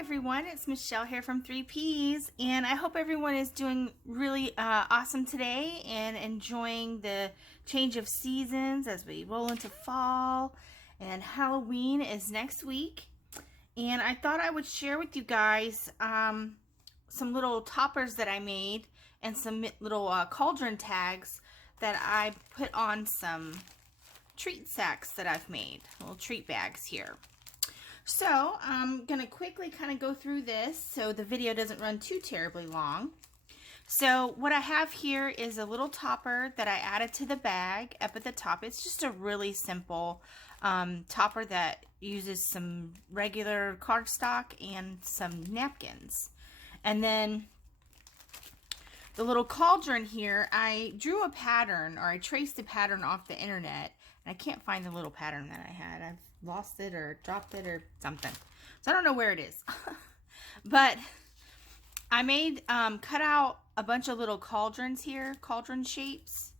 everyone, it's Michelle here from 3Ps, and I hope everyone is doing really awesome today and enjoying the change of seasons as we roll into fall, and Halloween is next week. And I thought I would share with you guys some little toppers that I made and some little cauldron tags that I put on some treat sacks that I've made, little treat bags here. So I'm going to quickly kind of go through this so the video doesn't run too terribly long. So what I have here is a little topper that I added to the bag up at the top. It's just a really simple topper that uses some regular cardstock and some napkins. And then the little cauldron here, I drew a pattern, or I traced a pattern off the internet. And I can't find the little pattern that I had. I've lost it or dropped it or something. So I don't know where it is. But I made, cut out a bunch of little cauldrons here, cauldron shapes.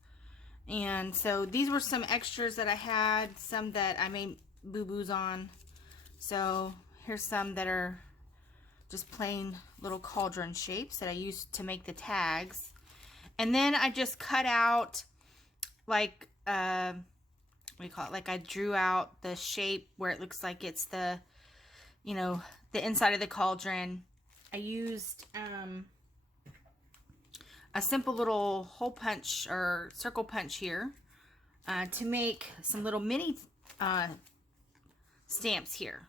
And so these were some extras that I had, some that I made boo-boos on. So here's some that are just plain little cauldron shapes that I used to make the tags. And then I just cut out like, what do you call it? Like I drew out the shape where it looks like it's the, you know, the inside of the cauldron. I used a simple little hole punch or circle punch here to make some little mini stamps here.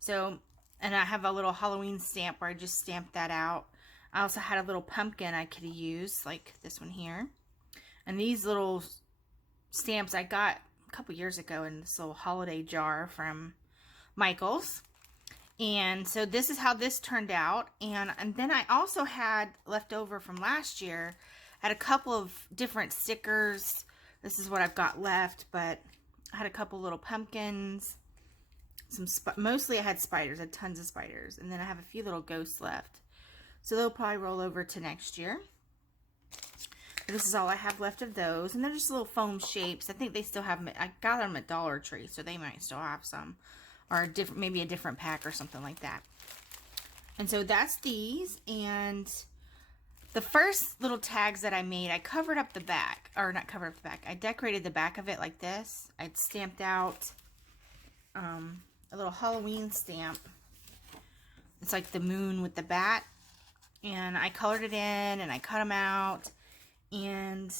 So, and I have a little Halloween stamp where I just stamped that out. I also had a little pumpkin I could use, like this one here. And these little stamps I got a couple years ago in this little holiday jar from Michaels. And so this is how this turned out. And then I also had left over from last year, had a couple of different stickers. This is what I've got left, but I had a couple little pumpkins. Mostly I had spiders. I had tons of spiders. And then I have a few little ghosts left. So they'll probably roll over to next year. This is all I have left of those. And they're just little foam shapes. I think they still have them. I got them at Dollar Tree, so they might still have some. Or maybe a different pack or something like that. And so that's these. And the first little tags that I made, I covered up the back. Or not covered up the back. I decorated the back of it like this. I stamped out a little Halloween stamp. It's like the moon with the bat. And I colored it in and I cut them out. And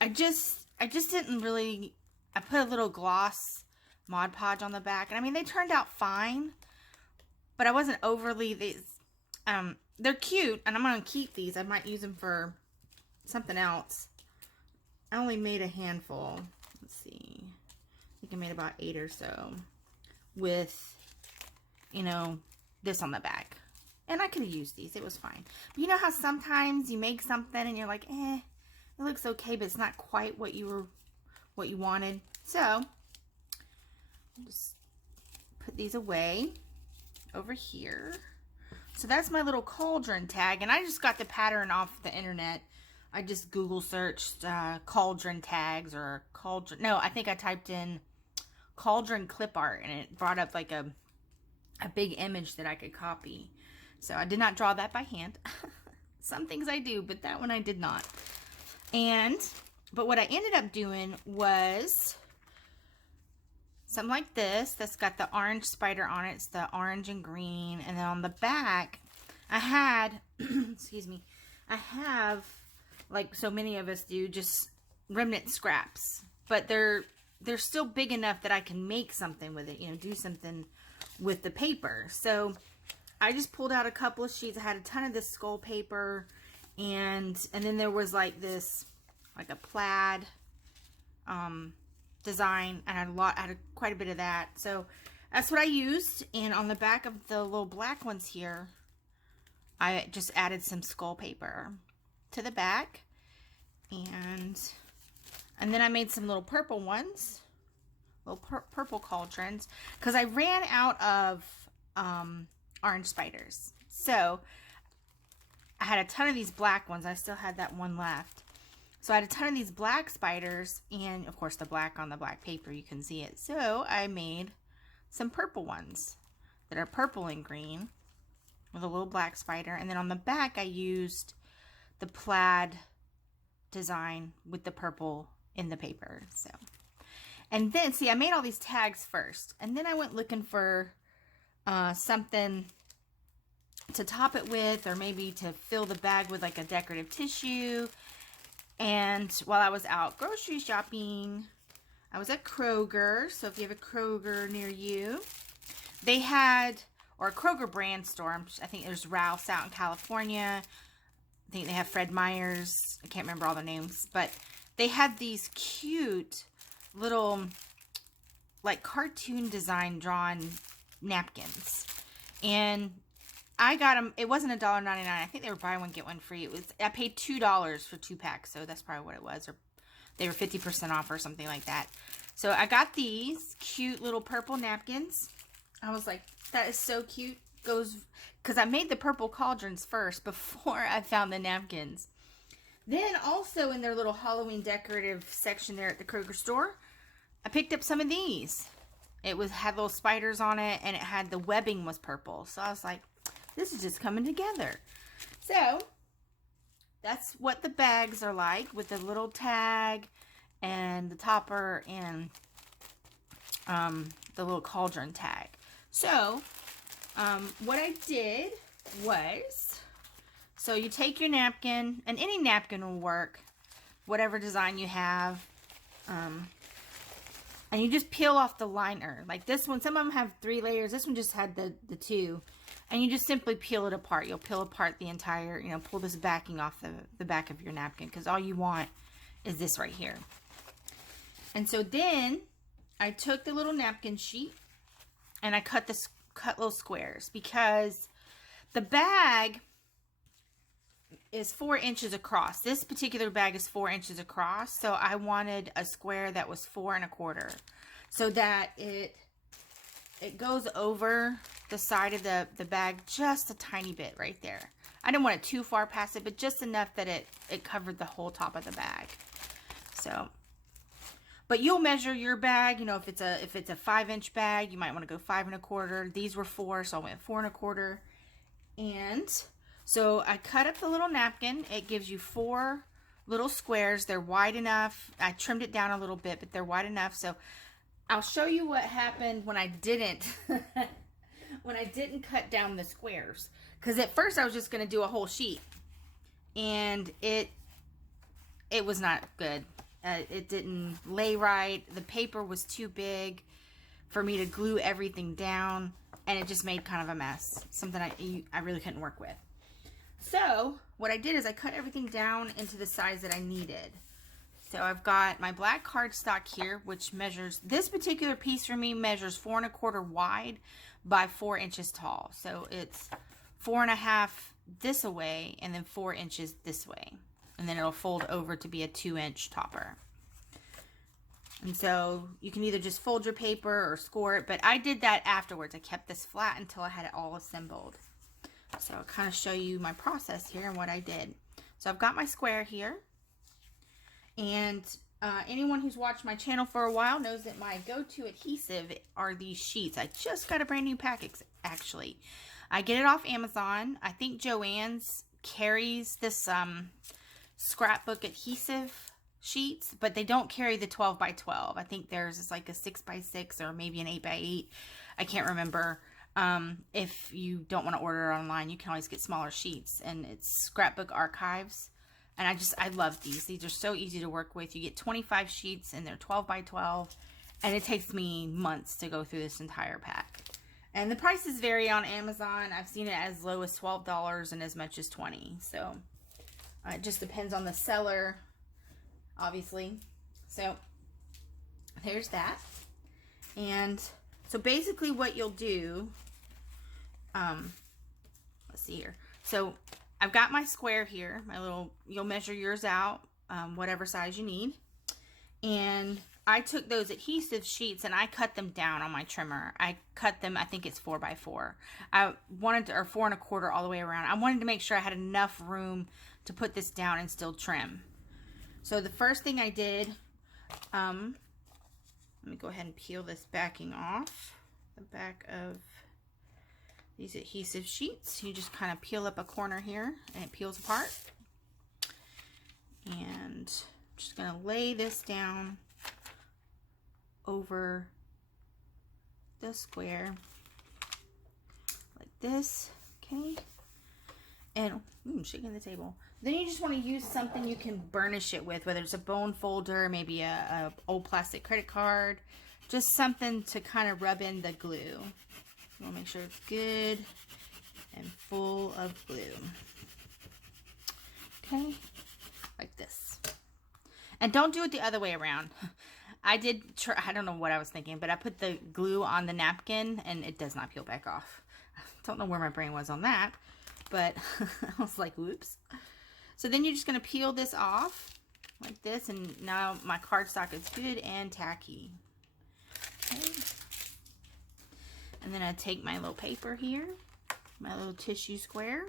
I just didn't really, I put a little gloss Mod Podge on the back. And I mean, they turned out fine, but I wasn't overly, they're cute and I'm going to keep these. I might use them for something else. I only made a handful. Let's see. I think I made about 8 or so with, you know, this on the back. And I could have used these. It was fine. But you know how sometimes you make something and you're like, it looks okay, but it's not quite what you wanted. So, I'll just put these away over here. So that's my little cauldron tag. And I just got the pattern off the internet. I just Google searched cauldron tags or cauldron. No, I think I typed in cauldron clip art and it brought up like a big image that I could copy. So I did not draw that by hand. Some things I do, but that one I did not. But what I ended up doing was something like this. That's got the orange spider on it. It's the orange and green. And then on the back, I had, excuse me, I have, like so many of us do, just remnant scraps. But they're still big enough that I can make something with it, you know, do something with the paper. So I just pulled out a couple of sheets. I had a ton of this skull paper, and then there was like this, like a plaid design, and I had quite a bit of that. So that's what I used. And on the back of the little black ones here, I just added some skull paper to the back, and then I made some little purple ones, little purple cauldrons, because I ran out of orange spiders. So I had a ton of these black ones. I still had that one left. So I had a ton of these black spiders, and of course the black on the black paper, you can see it. So I made some purple ones. that are purple and green with a little black spider. And then on the back, I used the plaid design with the purple in the paper. So, and then see, I made all these tags first, and then I went looking for something to top it with, or maybe to fill the bag with like a decorative tissue. And while I was out grocery shopping, I was at Kroger. So if you have a Kroger near you, they had, or a Kroger brand store, I think there's Ralph's out in California. I think they have Fred Meyer's. I can't remember all the names, but they had these cute little, like, cartoon design drawn napkins. And I got them. It wasn't $1.99. I think they were buy one, get one free. I paid $2 for 2 packs, so that's probably what it was. Or they were 50% off or something like that. So I got these cute little purple napkins. I was like, that is so cute. Goes, because I made the purple cauldrons first before I found the napkins. Then also in their little Halloween decorative section there at the Kroger store, I picked up some of these. It had little spiders on it, and it had the webbing was purple. So I was like, this is just coming together. So that's what the bags are like, with the little tag and the topper and the little cauldron tag. So what I did was, so you take your napkin, and any napkin will work, whatever design you have, and you just peel off the liner. Like this one, some of them have 3 layers. This one just had the 2. And you just simply peel it apart. You'll peel apart the entire, pull this backing off the back of your napkin, because all you want is this right here. And so then I took the little napkin sheet and I cut little squares, because the bag is 4 inches across. This particular bag is 4 inches across. So I wanted a square that was 4 1/4, so that it goes over the side of the bag just a tiny bit right there. I didn't want it too far past it, but just enough that it covered the whole top of the bag. So, but you'll measure your bag. If it's a 5-inch bag, you might want to go 5 1/4. These were 4, so I went 4 1/4. And so I cut up the little napkin. It gives you 4 little squares. They're wide enough. I trimmed it down a little bit, but they're wide enough. So I'll show you what happened when I didn't when I didn't cut down the squares. Because at first I was just going to do a whole sheet, and it was not good. It didn't lay right. The paper was too big for me to glue everything down, and it just made kind of a mess. Something I really couldn't work with. So what I did is I cut everything down into the size that I needed. So I've got my black cardstock here, which measures, this particular piece for me measures 4 1/4 wide by 4 inches tall. So it's 4 1/2 this way, and then 4 inches this way. And then it'll fold over to be a 2-inch topper. And so you can either just fold your paper or score it, but I did that afterwards. I kept this flat until I had it all assembled. So I'll kind of show you my process here and what I did. So I've got my square here. And anyone who's watched my channel for a while knows that my go-to adhesive are these sheets. I just got a brand new pack, actually. I get it off Amazon. I think Joann's carries this scrapbook adhesive sheets, but they don't carry the 12 by 12. I think theirs is like a 6 by 6 or maybe an 8 by 8. I can't remember. If you don't want to order it online, you can always get smaller sheets, and it's Scrapbook Archives. And I love these. These are so easy to work with. You get 25 sheets, and they're 12 by 12. And it takes me months to go through this entire pack. And the prices vary on Amazon. I've seen it as low as $12 and as much as $20. So it just depends on the seller, obviously. So there's that. And so basically what you'll do, let's see here. So I've got my square here, you'll measure yours out, whatever size you need. And I took those adhesive sheets and I cut them down on my trimmer. I cut them, I think it's 4 by 4. Or 4 1/4 all the way around. I wanted to make sure I had enough room to put this down and still trim. So the first thing I did, let me go ahead and peel this backing off. The back of these adhesive sheets. You just kind of peel up a corner here and it peels apart. And I'm just going to lay this down over the square like this. Okay. And shaking the table. Then you just want to use something you can burnish it with, whether it's a bone folder, maybe a old plastic credit card, just something to kind of rub in the glue. You want to make sure it's good and full of glue. Okay, like this. And don't do it the other way around. I did try, I don't know what I was thinking, but I put the glue on the napkin and it does not peel back off. I don't know where my brain was on that, but I was like, whoops. So then you're just going to peel this off like this, and now my cardstock is good and tacky. Okay. And then I take my little paper here, my little tissue square,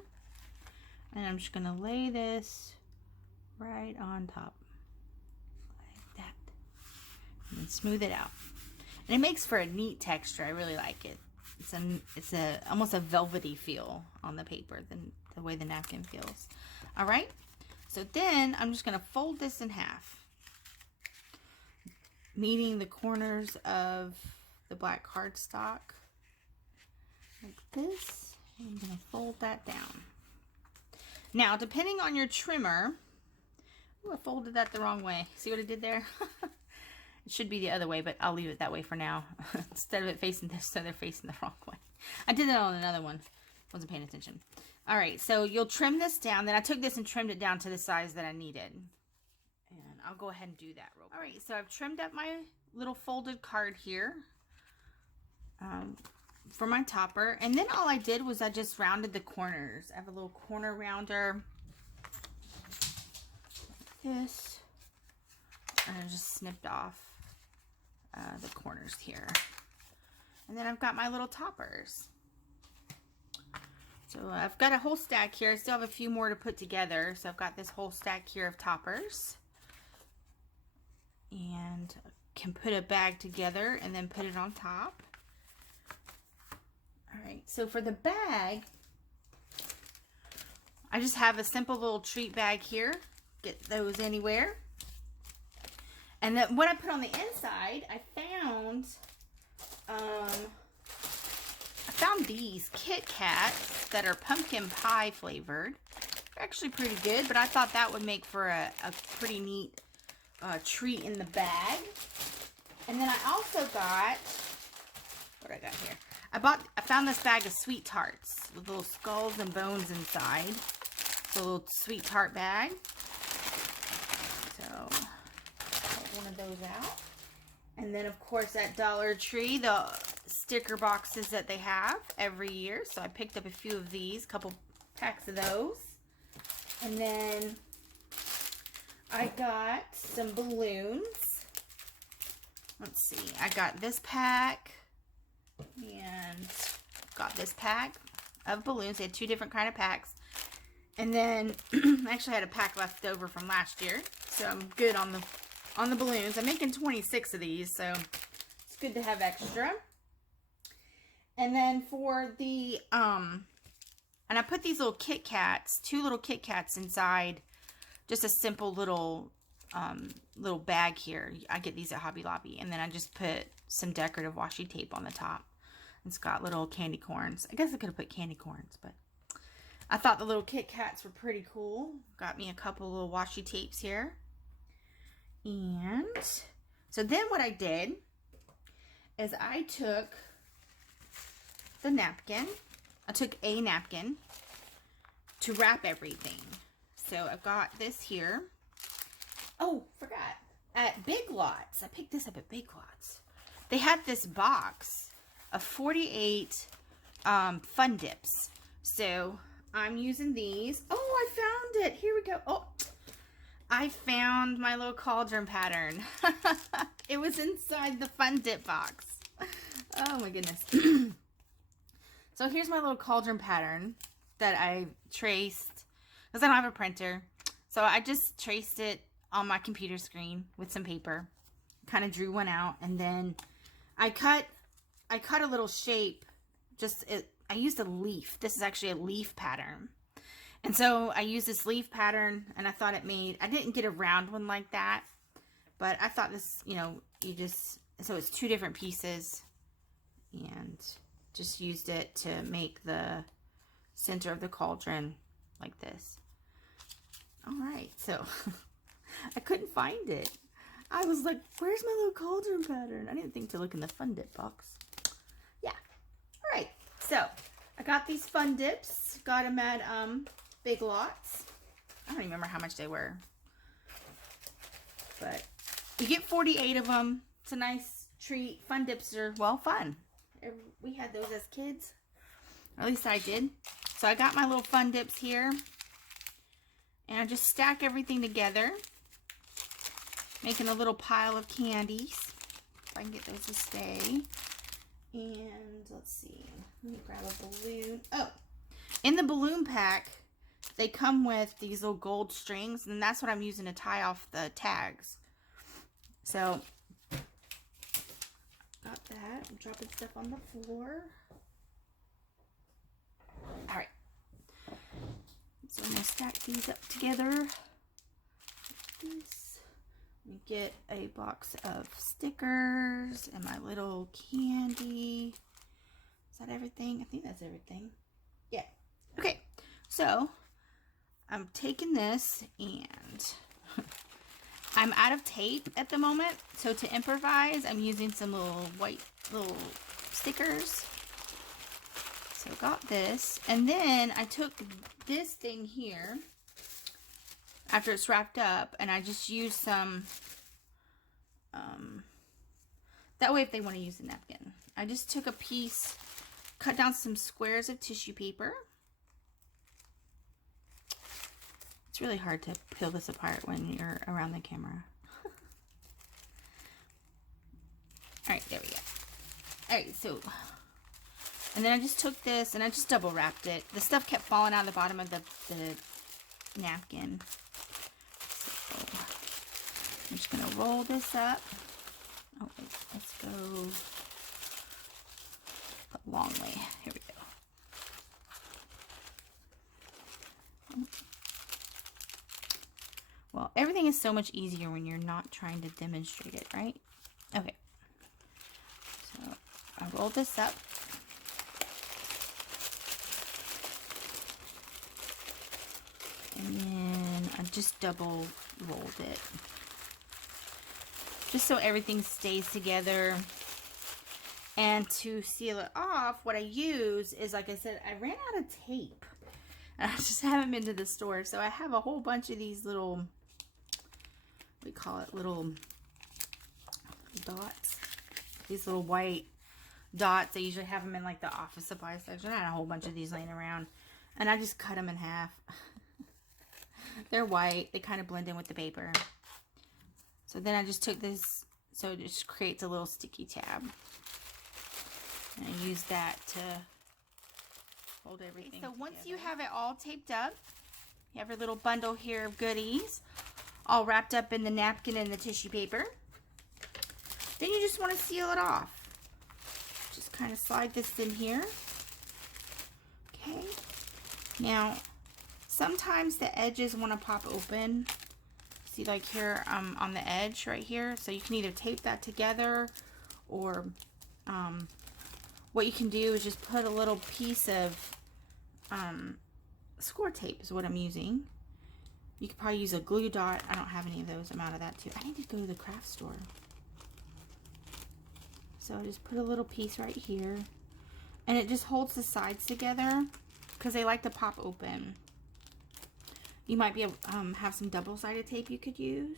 and I'm just going to lay this right on top like that and smooth it out. And it makes for a neat texture. I really like it. It's almost a velvety feel on the paper than the way the napkin feels. All right, so then I'm just going to fold this in half, meeting the corners of the black cardstock like this. I'm going to fold that down. Now, depending on your trimmer, ooh, I folded that the wrong way. See what I did there? It should be the other way, but I'll leave it that way for now. Instead of it facing this, so they're facing the wrong way. I did that on another one. Wasn't paying attention. All right, so you'll trim this down. Then I took this and trimmed it down to the size that I needed. And I'll go ahead and do that real quick. All right, so I've trimmed up my little folded card here for my topper. And then all I did was I just rounded the corners. I have a little corner rounder like this. And I just snipped off the corners here. And then I've got my little toppers. So I've got a whole stack here. I still have a few more to put together. So I've got this whole stack here of toppers. And can put a bag together and then put it on top. All right, so for the bag, I just have a simple little treat bag here. Get those anywhere. And then what I put on the inside, I found these Kit Kats that are pumpkin pie flavored. They're actually pretty good, but I thought that would make for a pretty neat treat in the bag. And then I also got, what I got here? I found this bag of sweet tarts with little skulls and bones inside. It's a little sweet tart bag. So one of those out. And then of course at Dollar Tree, the sticker boxes that they have every year. So I picked up a few of these, couple packs of those. And then I got some balloons. Let's see, I got this pack and got this pack of balloons. They had two different kind of packs. And then I actually had a pack left over from last year. So I'm good on the balloons. I'm making 26 of these, so it's good to have extra. And then for the, and I put these little Kit Kats, two little Kit Kats inside just a simple little bag here. I get these at Hobby Lobby. And then I just put some decorative washi tape on the top. It's got little candy corns. I guess I could have put candy corns, but I thought the little Kit Kats were pretty cool. Got me a couple little washi tapes here. And so then what I did is I took the napkin. I took a napkin to wrap everything. So I've got this here. Oh, forgot. At Big Lots, I picked this up at Big Lots. They had this box of 48 Fun Dips. So I'm using these. Oh, I found it. Here we go. Oh, I found my little cauldron pattern. It was inside the Fun Dip box. Oh my goodness. So here's my little cauldron pattern that I traced, because I don't have a printer. So I just traced it on my computer screen with some paper. Kind of drew one out, and then I cut a little shape. I used a leaf. This is actually a leaf pattern. And so I used this leaf pattern, and I thought it made, I didn't get a round one like that, but I thought this, you know, you just, so it's 2 different pieces, and just used it to make the center of the cauldron like this. All right, so I couldn't find it. I was like, where's my little cauldron pattern? I didn't think to look in the Fun Dip box. Yeah. All right, so I got these Fun Dips. Got them at Big Lots. I don't even remember how much they were. But you get 48 of them. It's a nice treat. Fun Dips are, well, fun. We had those as kids. Or at least I did. So I got my little Fun Dips here. And I just stack everything together. Making a little pile of candies. If I can get those to stay. And let's see. Let me grab a balloon. Oh, in the balloon pack, they come with these little gold strings, and that's what I'm using to tie off the tags. So, got that. I'm dropping stuff on the floor. Alright. So I'm going to stack these up together. Like this. Let me get a box of stickers and my little candy. Is that everything? I think that's everything. Yeah. Okay. So, I'm taking this and I'm out of tape at the moment. So to improvise, I'm using some little white little stickers. So got this. And then I took this thing here after it's wrapped up, and I just used some, that way if they want to use a napkin. I just took a piece, cut down some squares of tissue paper. It's really hard to peel this apart when you're around the camera. Alright, there we go. Alright, so, and then I just took this and I just double wrapped it. The stuff kept falling out of the bottom of the napkin. So, I'm just going to roll this up. Oh, wait, let's go a long way. Here we go. Well, everything is so much easier when you're not trying to demonstrate it, right? Okay. So, I rolled this up. And then I just double rolled it. Just so everything stays together. And to seal it off, what I use is, like I said, I ran out of tape. And I just haven't been to the store. So I have a whole bunch of these little, we call it little dots. These little white dots. I usually have them in like the office supply section. I had a whole bunch of these laying around. And I just cut them in half. They're white. They kind of blend in with the paper. So then I just took this, so it just creates a little sticky tab. And I use that to hold everything. So once you have it all taped up, you have your little bundle here of goodies, all wrapped up in the napkin and the tissue paper. Then you just want to seal it off. Just kind of slide this in here. Okay. Now, sometimes the edges want to pop open. See, like here on the edge right here. So you can either tape that together, or what you can do is just put a little piece of score tape is what I'm using. You could probably use a glue dot. I don't have any of those. I'm out of that too. I need to go to the craft store. So I just put a little piece right here. And it just holds the sides together because they like to pop open. You might be able to have some double-sided tape you could use.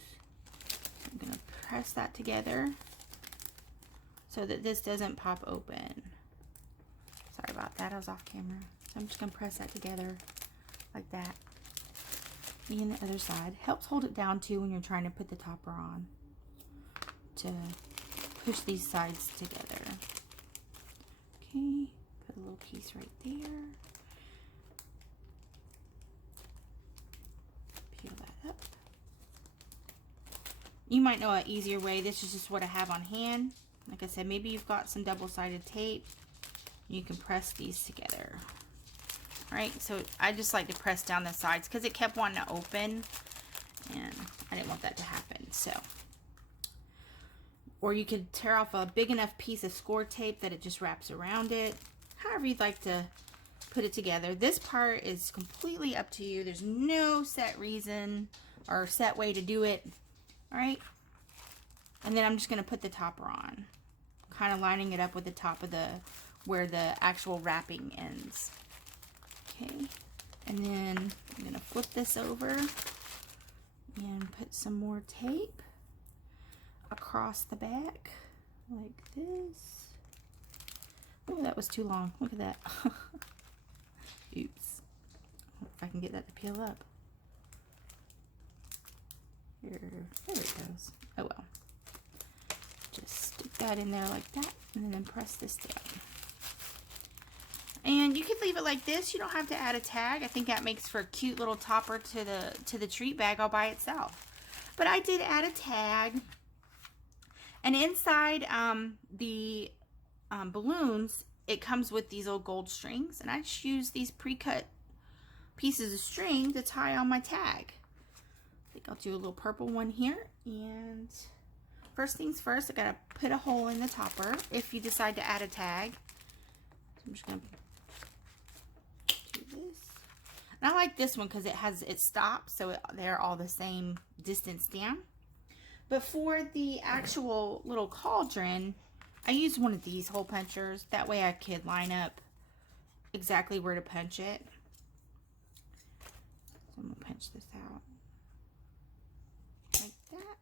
I'm going to press that together so that this doesn't pop open. Sorry about that. I was off camera. So I'm just going to press that together like that. And the other side. Helps hold it down too when you're trying to put the topper on. To push these sides together. Okay. Put a little piece right there. Peel that up. You might know an easier way. This is just what I have on hand. Like I said, maybe you've got some double-sided tape. You can press these together. All right, so I just like to press down the sides because it kept wanting to open, and I didn't want that to happen. So, or you could tear off a big enough piece of score tape that it just wraps around it. However you'd like to put it together. This part is completely up to you. There's no set reason or set way to do it. All right. And then I'm just going to put the topper on, kind of lining it up with the top of where the actual wrapping ends. Okay. And then I'm going to flip this over and put some more tape across the back like this. Oh, that was too long. Look at that. Oops. If I can get that to peel up. Here. There it goes. Oh well. Just stick that in there like that, and then press this down. And you could leave it like this. You don't have to add a tag. I think that makes for a cute little topper to the treat bag all by itself. But I did add a tag. And inside the balloons, it comes with these little gold strings. And I just use these pre-cut pieces of string to tie on my tag. I think I'll do a little purple one here. And first things first, I gotta put a hole in the topper if you decide to add a tag. So I'm just gonna do this. And I like this one because it stops, so they're all the same distance down. But for the actual little cauldron, I used one of these hole punchers. That way I could line up exactly where to punch it. So I'm gonna punch this out like that.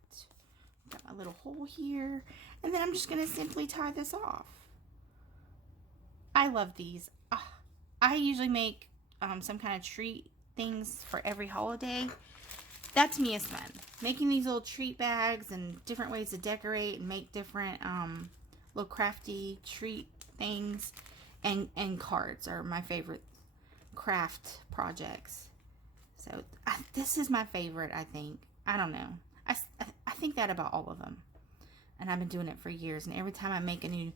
Got my little hole here, and then I'm just gonna simply tie this off. I love these. I usually make some kind of treat things for every holiday. That to me is fun. Making these little treat bags and different ways to decorate and make different little crafty treat things, and cards are my favorite craft projects. So this is my favorite, I think. I don't know. I think that about all of them. And I've been doing it for years. And every time I make a new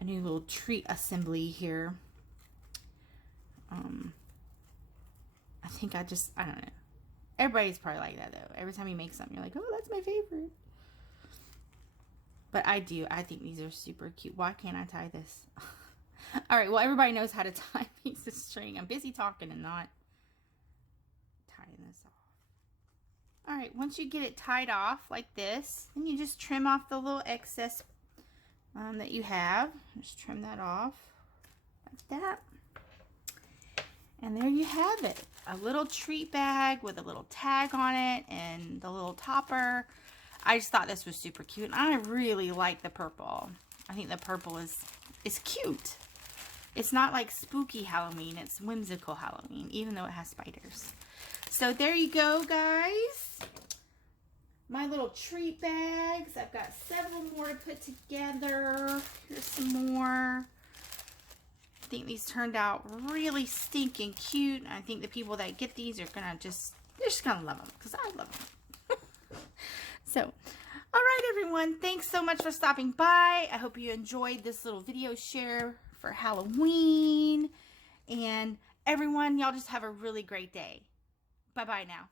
little treat assembly here, I think I don't know. Everybody's probably like that though. Every time you make something, you're like, oh, that's my favorite. But I think these are super cute. Why can't I tie this? All right, well, everybody knows how to tie a piece of string. I'm busy talking and not tying this off. All right, once you get it tied off like this, then you just trim off the little excess that you have. Just trim that off like that. And there you have it. A little treat bag with a little tag on it and the little topper. I just thought this was super cute. And I really like the purple. I think the purple is cute. It's not like spooky Halloween. It's whimsical Halloween, even though it has spiders. So there you go, guys. My little treat bags. I've got several more to put together. Here's some more. I think these turned out really stinking cute. I think the people that get these are they're just gonna love them because I love them. So, all right, everyone. Thanks so much for stopping by. I hope you enjoyed this little video share for Halloween. And everyone, y'all just have a really great day. Bye-bye now.